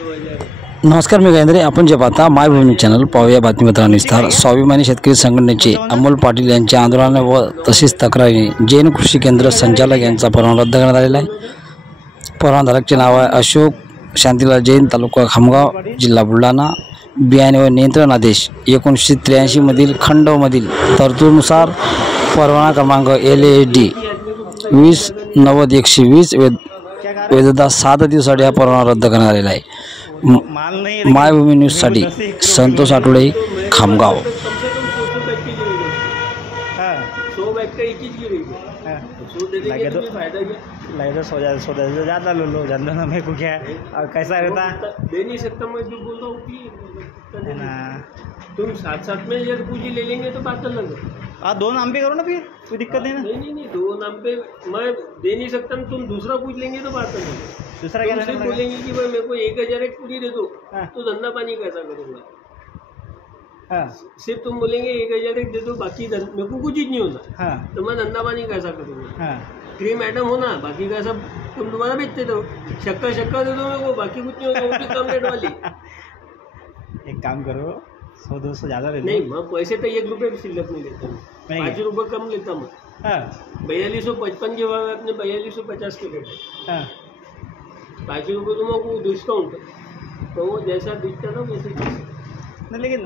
नमस्कार, मी गायंद्रे. आपण जे पाहता मायभूमी चॅनल पाहूया बातमीपत्रांचा विस्तार. स्वाभिमानी शेतकरी संघटनेचे अमोल पाटील यांच्या आंदोलनाने व तसेच तक्रारीने जैन कृषी केंद्र संचालक यांचा परवाना रद्द करण्यात आलेला आहे. परवानाधारकचे नाव आहे अशोक शांतीलाल जैन, तालुका खामगाव, जिल्हा बुलढाणा. बियाणे व नियंत्रण आदेश 1983 मधील खंडमधील तरतुदीनुसार परवाना क्रमांक LAD 2090-120 वैधता 7 दिवसासाठी हा परवाना रद्द करण्यात आलेला आहे. मायभूमी न्यूजसाठी संतोष आठवडे, खामगाव. ज़्यादा लो जानना ना मेरे को क्या है और कैसा रहता दे नहीं सकता मैं जो बोल रहा हूँ कि है ना। तुम साथ साथ में जब पूंजी ले लेंगे तो बात अलग है। दो नाम पे करो ना, फिर कोई दिक्कत नहीं ना। नहीं दो नाम पे मैं दे नहीं सकता, तुम दूसरा पूछ लेंगे तो बात अलग है। दूसरा क्या तुम बोलेंगे कि भाई मेरे को 1000 एक पूरी दे दो, हाँ। तो धंधा पानी कैसा करूँगा। हाँ सिर्फ तुम बोलेंगे 1000 एक दे दो, बाकी मेरे को कुछ ही नहीं होता, हाँ तो मैं धंधा पानी कैसा करूँगा। हाँ क्रीम आइटम होना, बाकी का सब तुम दोबारा बेचते दो। शक्कर दे दो मेरे को, बाकी कुछ नहीं होगा, वो भी कम रेट वाली। एक काम करो, 100-200 ज़्यादा ले लो। नहीं, मैं पैसे तो 1 रुपये भी शिल्लक नहीं लेता हूँ, 5 रुपये कम लेता मैं। हाँ 4255 के भाव अपने 4250 के रेट है। हाँ 5 रुपये तुमको डिस्काउंट है, तो वो जैसा बिकता था वैसे नहीं, लेकिन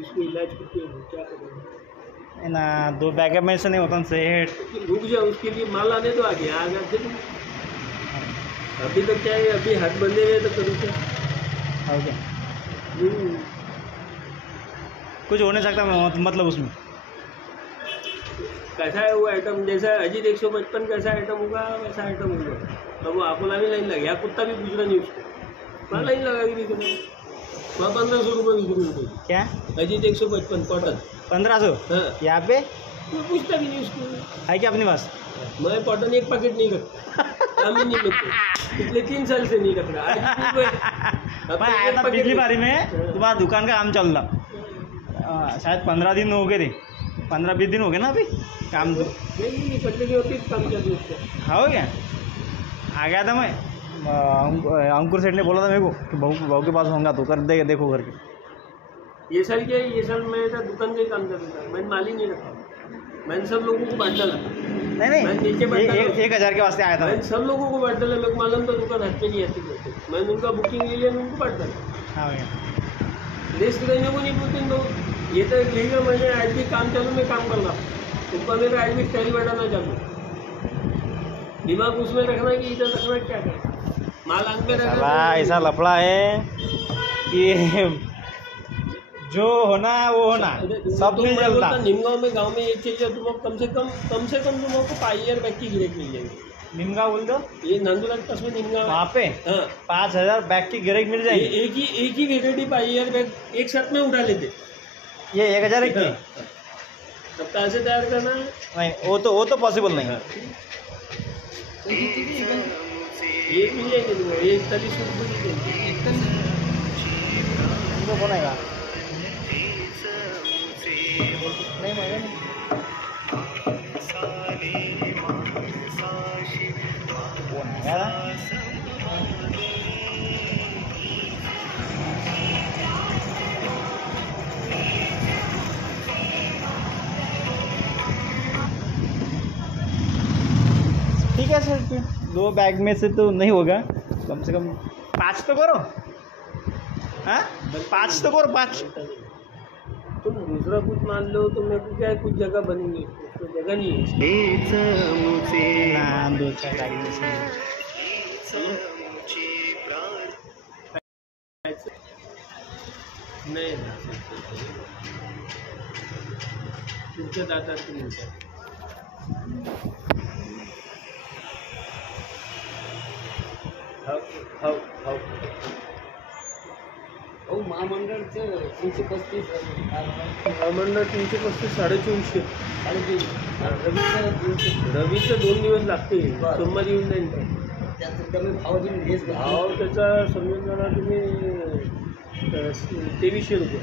इसको इलाज करके क्या करेंगे ना, 2 बैग में से नहीं होता सेठ। रुक जाओ, उसके लिए माल आने दो, आगे आ दे दो। अभी तो क्या है, अभी हाथ बंधे हुए तो करूँ क्या। ओके, कुछ हो नहीं सकता मतलब उसमें कैसा है वो आइटम, जैसा अजीत 155 कैसा आइटम होगा वैसा आइटम होगा। तो वो आपको भी लाइन लगे, कुत्ता भी पूछ रहा नहीं उसको, मैं लाइन लगा के दिख रहा, मैं 1500 रुपये बिक रही हूँ। क्या अजीत 155 कॉटन 1500? हाँ यहाँ पे कोई पूछता भी नहीं उसको। है क्या अपने पास? मैं कॉटन एक पैकेट नहीं रखता, काम ही नहीं रखता, पिछले 3 साल से नहीं रख रहा। मैं आया था पिछली बारी में, तुम्हारा दुकान का काम चल रहा, शायद 15 दिन हो गए थे, 15-20 दिन हो गए ना अभी काम। नहीं पटले की होती काम चल रही। हो गया, आ गया था मैं, अंकुर सेठ ने बोला था मेरे को कि बहू के पास होगा तो कर दे, देखो करके। ये साल क्या है, ये साल मेरा दुकान का ही काम कर रहा था, मैंने माल ही नहीं रखा, मैंने सब लोगों को बांट डाला। नहीं नीचे 1000 के वास्ते आया था मैंने सब लोगों को बांट डाला, मेरे को मालूम था दुकान हाथ में नहीं आती करते, मैंने उनका बुकिंग ले लिया, उनको बांट डाला। हाँ लिस्ट करने को नहीं बोलते लोग, ये तो लेगा, मैंने आज भी काम चालू में काम करना, ऊपर मेरा आज भी स्टाइल बढ़ाना चालू, दिमाग उसमें रखना कि इधर रखना, क्या करना, माल आंख में रखना। ऐसा लफड़ा है कि जो होना है वो होना, सब नहीं चलता। निमगांव में गांव में ये चीज़ है, तुमको कम से कम तुमको 5000 बैग की गिरेक मिल जाएगी। निमगांव बोल दो, ये नांदूर के पास में निमगांव, वहाँ पे हाँ 5000 बैग की गिरेक मिल जाएगी। एक ही वेराइटी 5000 बैग एक साथ में उठा लेते। ये 1000 एक की तब कहाँ से तैयार करना है? नहीं, वो तो पॉसिबल नहीं है। ये मिल जाएंगे तुमको, ये 41 रुपये तुमको कौन आएगा? नहीं ठीक है सर, 2 बैग में से तो नहीं होगा, कम से कम 5 तो करो। हाँ 5 तो करो, 5। तुम दूसरा कुछ मान लो तो मेरे को क्या है, कुछ जगह बनेंगी, उसको जगह नहीं है ना, 2-4 बैग में से नहीं तुमचे दादा तुम्ही महामंडळचं 335, महामंडळ 335 450 रवीचं 2 दिवस लागते, सोमवारी येऊन जाईल. भाव त्याचा समजून जाणार तुम्ही 2300 रुपये.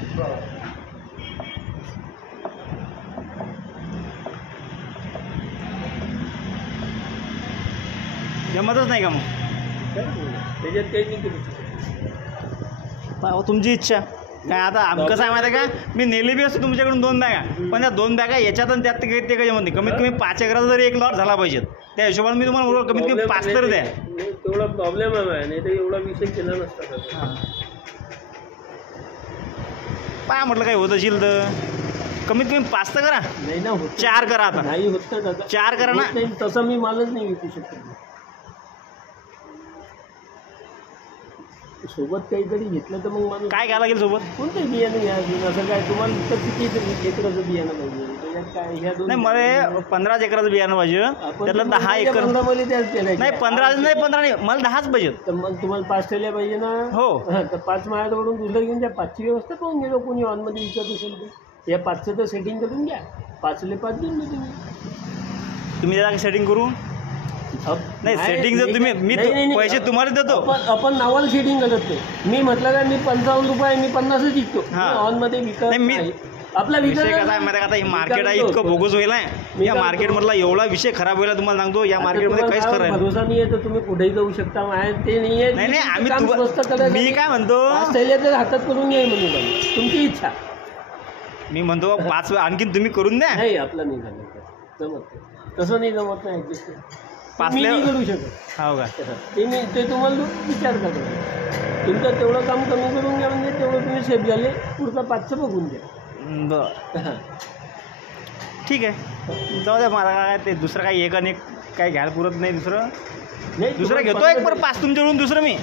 जमतच नाही का मग? त्याच्यात काही नाही करू शकत. तुमची इच्छा काय. आता कसं आहे माहिती आहे का, मी नेली बी असतो तुमच्याकडून 2 बॅगा, पण त्या 2 बॅगा याच्यात आणि त्यात ते त्याच्यामध्ये कमीत कमी 5 एकराचा जरी एक लॉट झाला पाहिजे. त्या हिशोबाने मी तुम्हाला बोललो कमीत कमी 5 तर द्या. तेवढा प्रॉब्लेम आहे, नाही तर एवढा विषय केला नसता. पहा म्हटलं काही होत असेल तर कमीत कमी 5 तर करा. नाही ना, 4 करा. आता नाही होत ना दादा, 4 करा ना. नाही तसं मी मालच नाही विकू शकतो. सोबत काहीतरी घेतलं तर मग माणूस काय घ्यायला लागेल सोबत. कोणतं बियाणं घ्या, असं काय तुम्हाला तर किती एकराचं बियाणं पाहिजे त्याच्यात काय. ह्या 2 नाही मला 15 एकराचं बियाणं पाहिजे, त्यातलं 10 एकर. नाही 15 नाही मला 10च पाहिजे. तर मग तुम्हाला 5 ठेवल्या पाहिजे ना. हो तर 5 माझ्याकडून दुसरं घेऊन द्या. 5ची व्यवस्था पाहून घेतो कोणी ऑनमध्ये विचारत असेल तर. या 5चं तर सेटिंग करून घ्या. 5ले 5 देऊन द्या तुम्ही त्याला सेटिंग करू. नाही सेटिंग जर तुम्ही मी पैसे तुम्हाला देतो. आपण नावाला सेटिंग करत नाही. मी म्हटलं का मी 55 रुपये मी 50च विकतो. ऑनमध्ये विकत नाही. आपला विषय कसा आहे माहिती आहे का, आता हे मार्केट आहे इतकं बोगस होईल आहे. या मार्केटमधला एवढा विषय खराब होईल तुम्हाला सांगतो. या मार्केटमध्ये काहीच खरं आहे भरोसा नाही आहे तर तुम्ही कुठेही जाऊ शकता. ते नाही आहे. नाही आम्ही मी काय म्हणतो तर हातात करून घ्या म्हणून तुमची इच्छा. मी म्हणतो 5 आणखीन तुम्ही करून द्या. नाही आपलं नाही झालं जमत. तसं नाही जमत नाही ॲडजस्ट. 5 नाही करू शकत. हो का ते तुम्हाला विचार करतो. तुमचं तेवढं काम कमी करून घ्या म्हणजे तेवढं तुम्ही सेफ झाले. पुढचा 5चं बघून घ्या. बरं ठीक आहे जाऊ द्या. मला काय ते दुसरं काही एक आणि एक काही घ्यायला पुरत नाही. दुसरं घेतो एक 5 तुमच्याकडून दुसरं मी